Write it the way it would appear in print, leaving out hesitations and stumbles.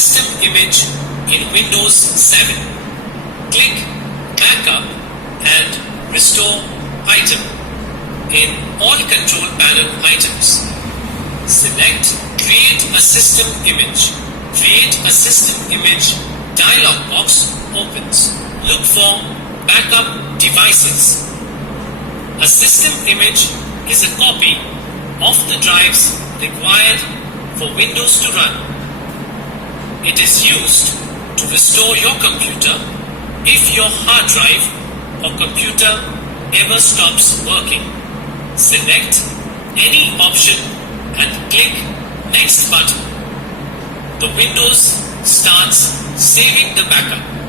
system image in Windows 7. Click Backup and Restore Item in All Control Panel items. Select Create a System Image. Create a System Image dialog box opens. Look for Backup Devices. A system image is a copy of the drives required for Windows to run. It is used to restore your computer if your hard drive or computer ever stops working. Select any option and click Next button. The Windows starts saving the backup.